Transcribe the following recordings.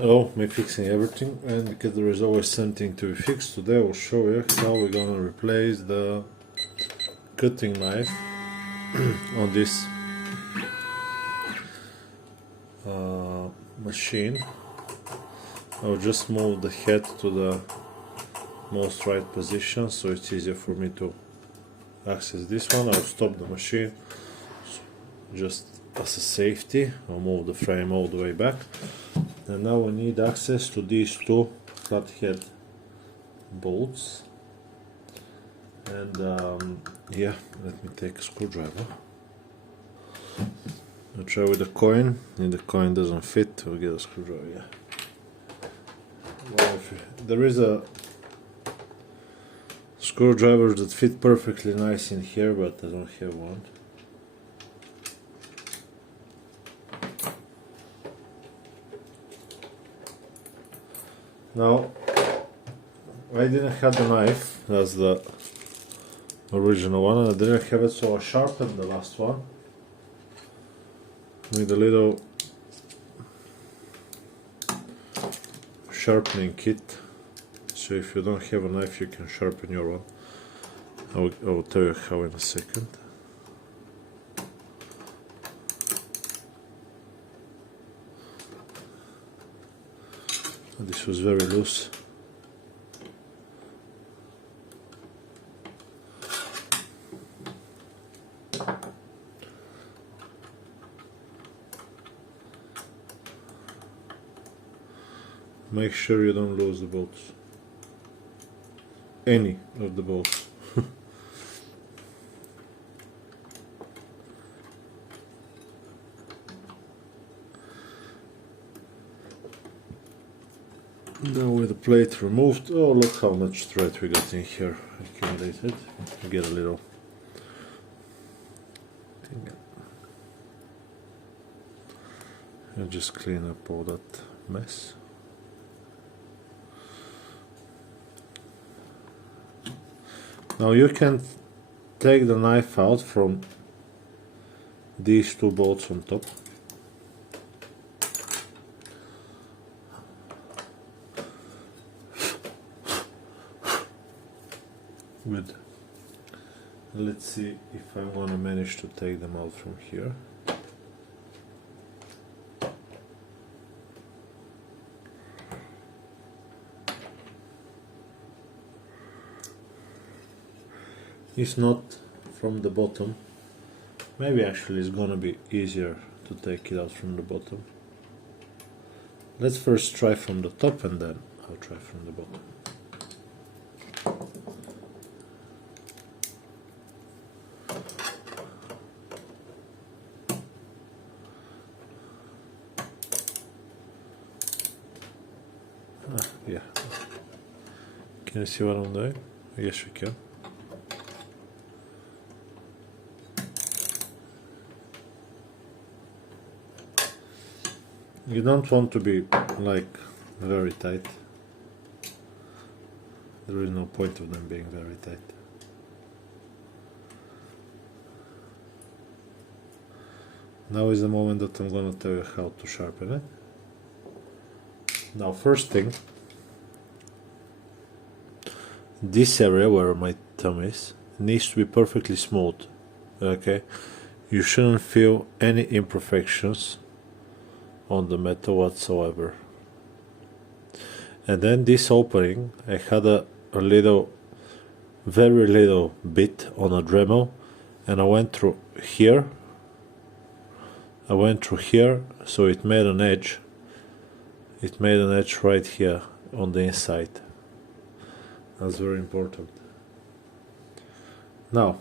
Hello, me fixing everything, and because there is always something to be fixed, today I will show you how we're gonna replace the cutting knife on this machine. I'll just move the head to the most right position so it's easier for me to access this one. I'll stop the machine just as a safety. I'll move the frame all the way back. And now we need access to these two flathead bolts. And yeah, let me take a screwdriver. I'll try with the coin. If the coin doesn't fit, we'll get a screwdriver. Yeah. Well, there is a screwdriver that fit perfectly nice in here, but I don't have one. Now, I didn't have the knife, that's the original one, and I didn't have it, so I sharpened the last one with a little sharpening kit. So if you don't have a knife, you can sharpen your one. I will tell you how in a second. This was very loose. Make sure you don't lose the bolts. Any of the bolts. Now with the plate removed, oh look how much thread we got in here, accumulated. You get a little thing. And just clean up all that mess. Now you can take the knife out from these two bolts on top. Good. Let's see if I'm gonna manage to take them out from here. It's not from the bottom. Maybe actually it's gonna be easier to take it out from the bottom. Let's first try from the top and then I'll try from the bottom. Yeah. Can you see what I'm doing? I guess you can. You don't want to be like very tight. There is no point of them being very tight. Now is the moment that I'm gonna tell you how to sharpen it. Now first thing, this area where my thumb is needs to be perfectly smooth. Okay, you shouldn't feel any imperfections on the metal whatsoever. And then this opening, I had a little, very little bit on a Dremel, and I went through here. I went through here, so it made an edge. It made an edge right here on the inside. That's very important. Now,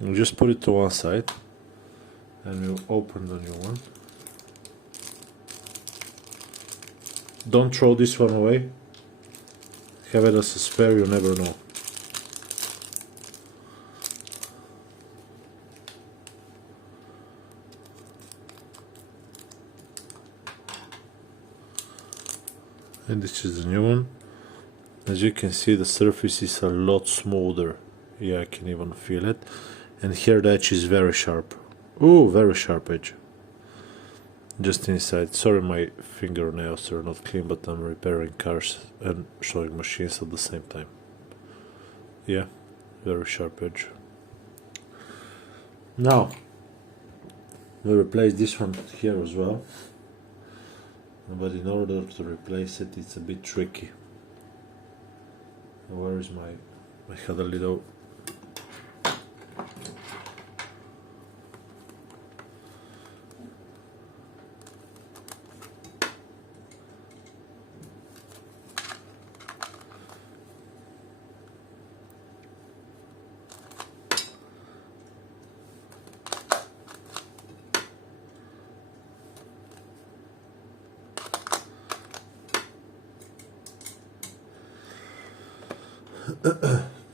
you just put it to one side, and you open the new one. Don't throw this one away. Have it as a spare, you never know. And this is the new one. As you can see, the surface is a lot smoother. Yeah, I can even feel it. And here the edge is very sharp. Ooh, very sharp edge. just inside. Sorry, my fingernails are not clean, but I'm repairing cars and showing machines at the same time. Yeah, very sharp edge. Now we'll replace this one here as well, but in order to replace it, it's a bit tricky. Where is my... I had a little...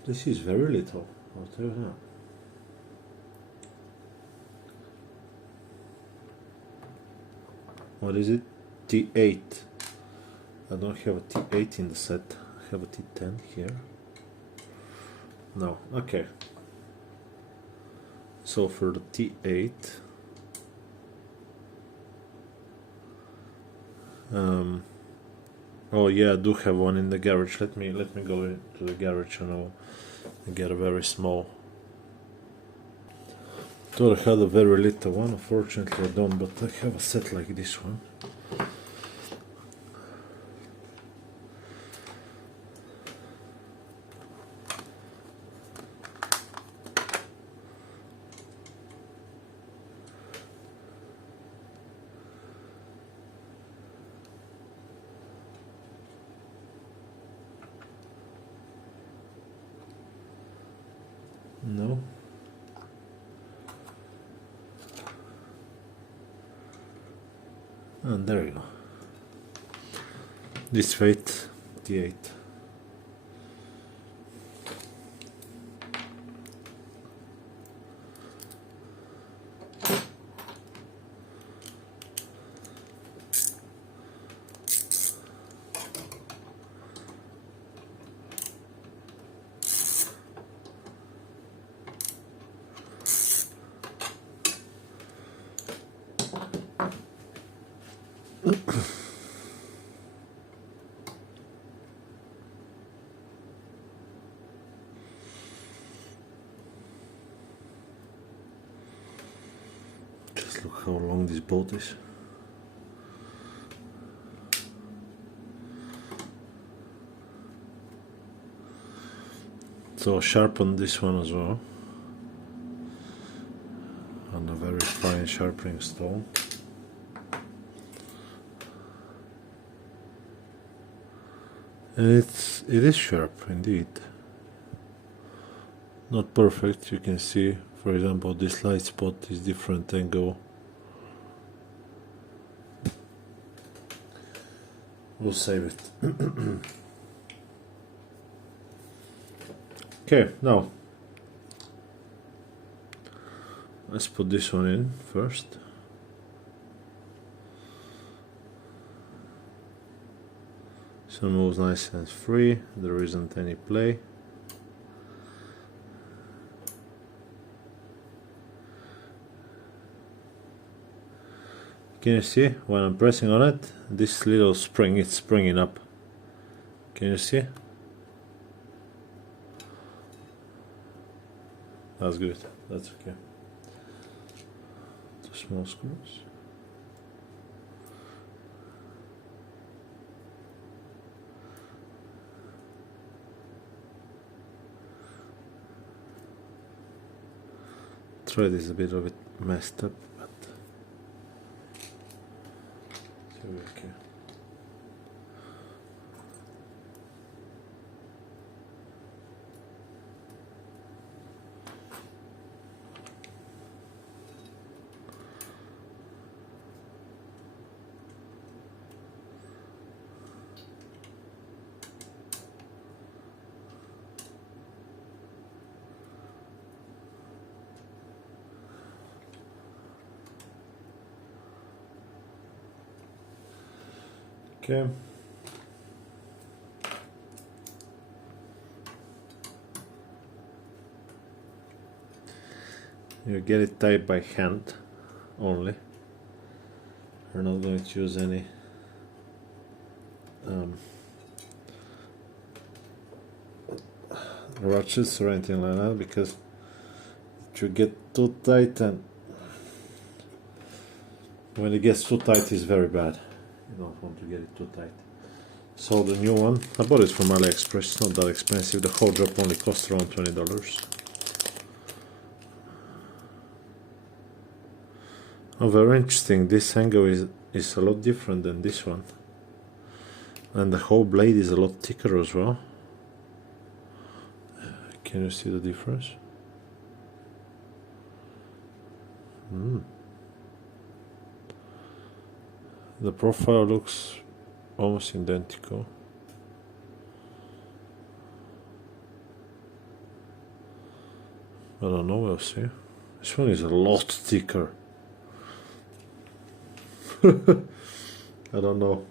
This is very little, I'll tell you that. What is it? T8. I don't have a T8 in the set. I have a T10 here. No, okay. So for the T8, oh yeah, I do have one in the garage. Let me go into the garage and I'll get a very small. Thought I had a very little one. Unfortunately, I don't, but I have a set like this one. No. And there you go. This weight, T8. Just look how long this bolt is. So I'll sharpen this one as well on a very fine sharpening stone. And it is sharp indeed. Not perfect, you can see, for example, this light spot is different angle. We'll save it. Okay, now let's put this one in first. So moves nice and free, there isn't any play. Can you see when I'm pressing on it, this little spring, it's springing up. Can you see? That's good, that's okay. 2 small screws. Thread is a bit of it messed up, but it's okay. Okay. You get it tied by hand only. We're not going to use any ratchets or anything like that, because it will get too tight, and when it gets too tight it's very bad. You don't want to get it too tight. So the new one, I bought it from AliExpress, it's not that expensive. The whole drop only costs around $20. Oh, very interesting. This angle is a lot different than this one. And the whole blade is a lot thicker as well. Can you see the difference? The profile looks almost identical. I don't know, we'll see. This one is a lot thicker. I don't know.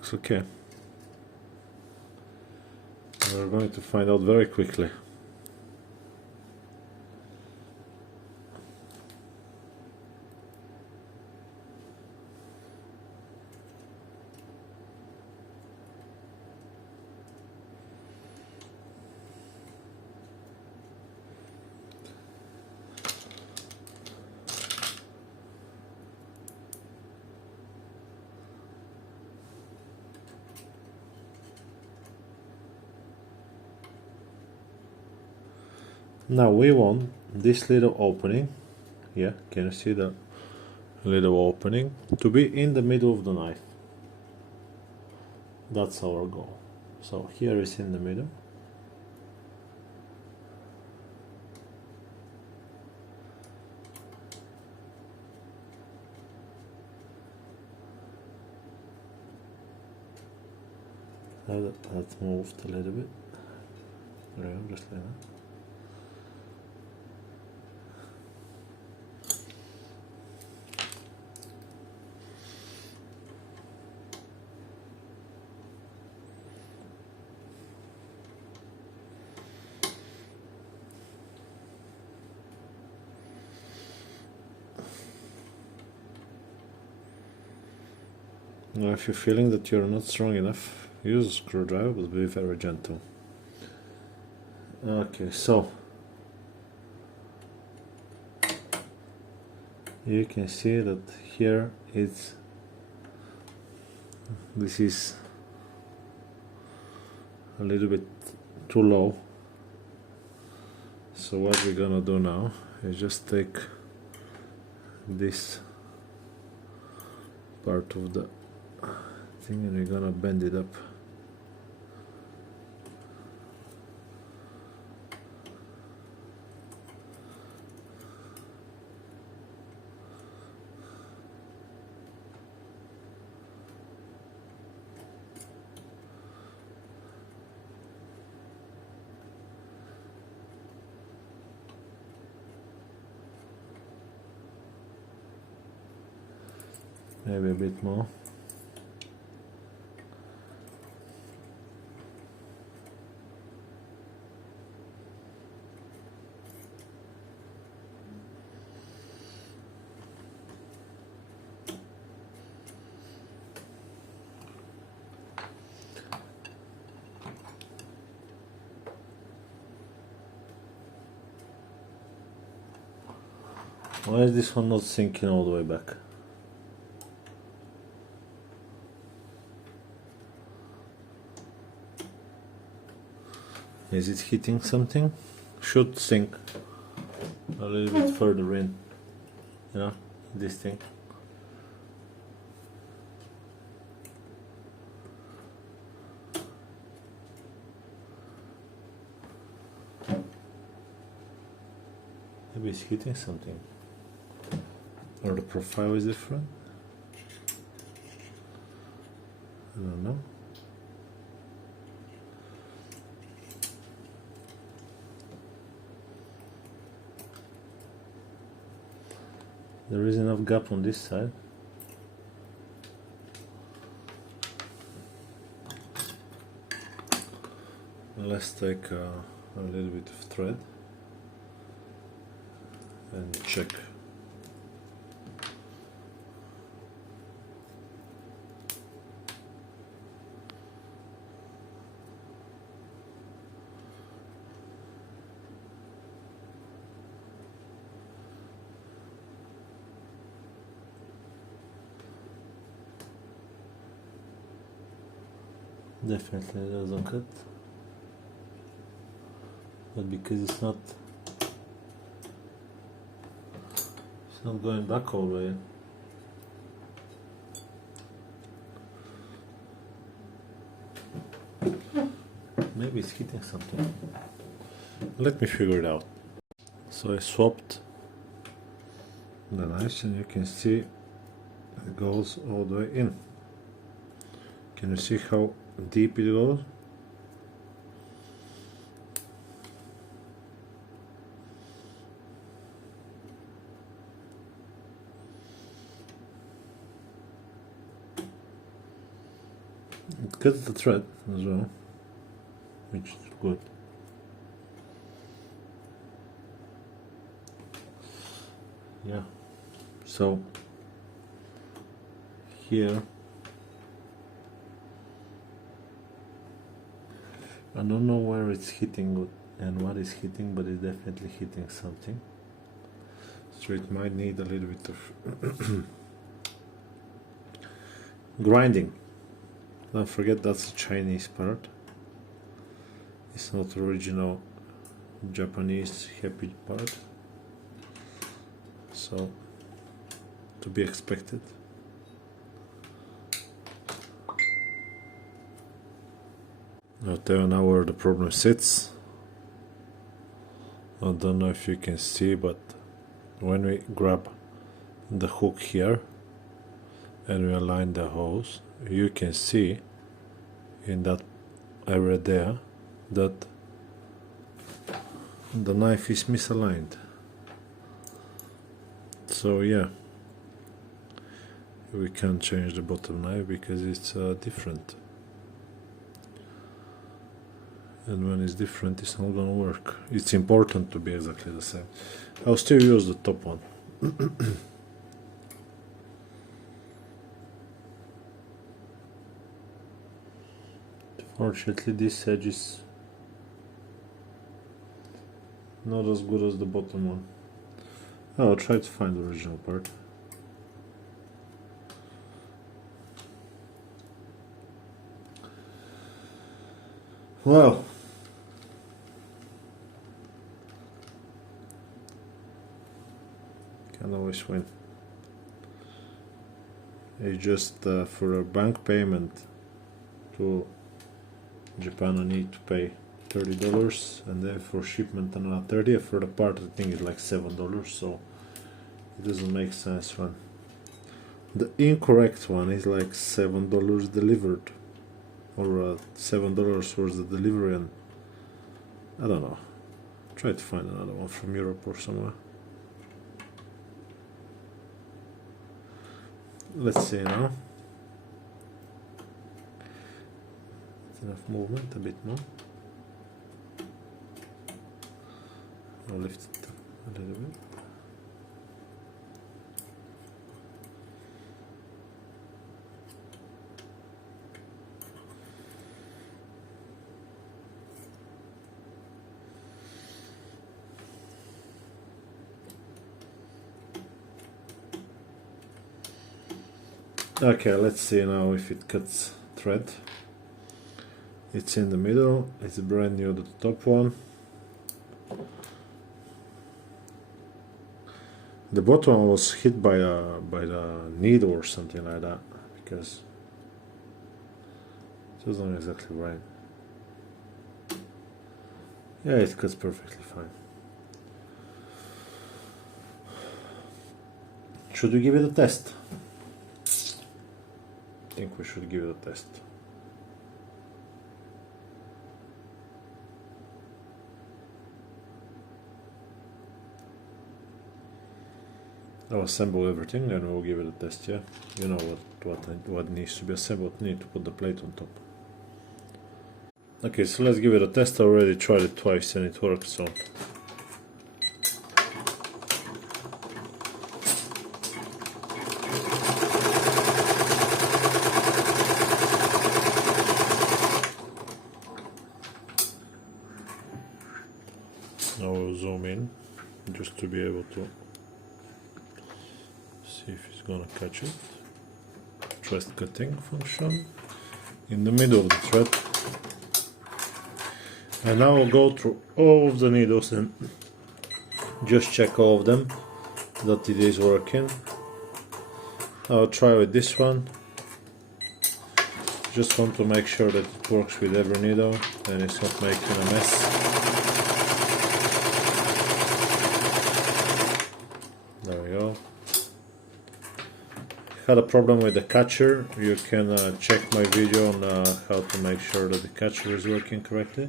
It's okay. We're going to find out very quickly. Now we want this little opening, yeah, can you see the little opening, to be in the middle of the knife. That's our goal. So here is in the middle. That moved a little bit. There, just like that. Now if you're feeling that you're not strong enough, use a screwdriver, but be very gentle. Okay, so you can see that here this is a little bit too low. So what we're gonna do now is just take this part of the thing and we're gonna bend it up. Maybe a bit more. Why is this one not sinking all the way back? Is it hitting something? Should sink a little bit further in, you know, this thing. Maybe it's hitting something. Or the profile is different. I don't know. There is enough gap on this side. Let's take a little bit of thread. and check. Definitely doesn't cut, but because it's not going back all the way. Maybe it's hitting something. Let me figure it out. So I swapped the knives and you can see it goes all the way in. Can you see how deep it goes? It cuts the thread as well, which is good. Yeah, so here I don't know where it's hitting and what is hitting, but it's definitely hitting something. So it might need a little bit of grinding. Don't forget that's a Chinese part. It's not original Japanese happy part. So to be expected. I'll tell you now where the problem sits. I don't know if you can see, but when we grab the hook here and we align the hose, you can see in that area there that the knife is misaligned. So yeah, we can't change the bottom knife because it's different. And when it's different, it's not gonna work. It's important to be exactly the same. I'll still use the top one. Fortunately, this edge is not as good as the bottom one. I'll try to find the original part. Well, can always win. It's just for a bank payment to Japan I need to pay $30, and then for shipment another 30. For the part I think it's like $7, so it doesn't make sense when the incorrect one is like $7 delivered, or $7 for the delivery, and I don't know. Try to find another one from Europe or somewhere. Let's see now. Enough movement, a bit more. I'll lift it a little bit. Okay, let's see now if it cuts thread. It's in the middle, it's brand new, the top one. The bottom one was hit by the needle or something like that, because it wasn't exactly right. Yeah, it cuts perfectly fine. Should we give it a test? I think we should give it a test. I'll assemble everything, then we'll give it a test. Yeah, you know what needs to be assembled. Need to put the plate on top. Okay, so let's give it a test. I already tried it twice and it worked. So just to be able to see if it's gonna catch it. Thread cutting function in the middle of the thread. And now I'll go through all of the needles and just check all of them that it is working. I'll try with this one. Just want to make sure that it works with every needle and it's not making a mess. There we go. Had a problem with the catcher. You can check my video on how to make sure that the catcher is working correctly.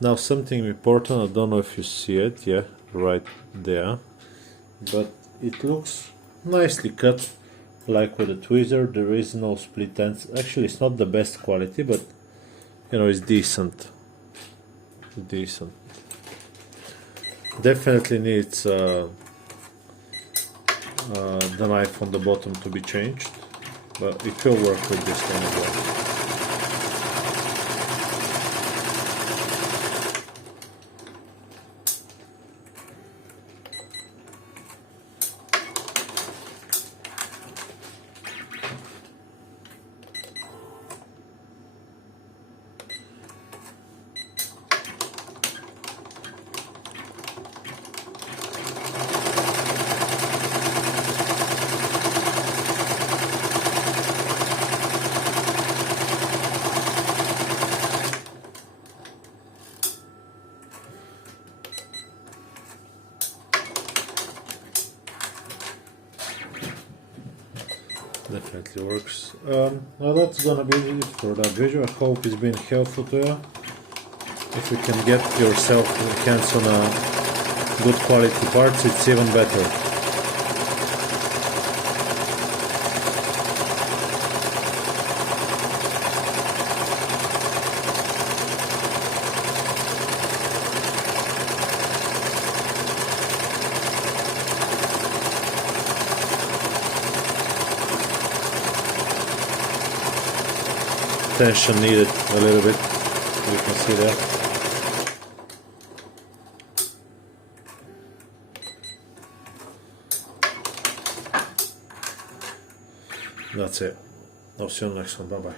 Now something important, I don't know if you see it, yeah, right there, but it looks nicely cut, like with the tweezer. There is no split ends. Actually, it's not the best quality, but you know, it's decent. Definitely needs the knife on the bottom to be changed, but it will work with this one as well. Definitely works. Well, that's gonna be it for that video. I hope it's been helpful to you. If you can get yourself hands on good quality parts, it's even better. Tension needed a little bit, you can see that. That's it. I'll see you on the next one. Bye bye.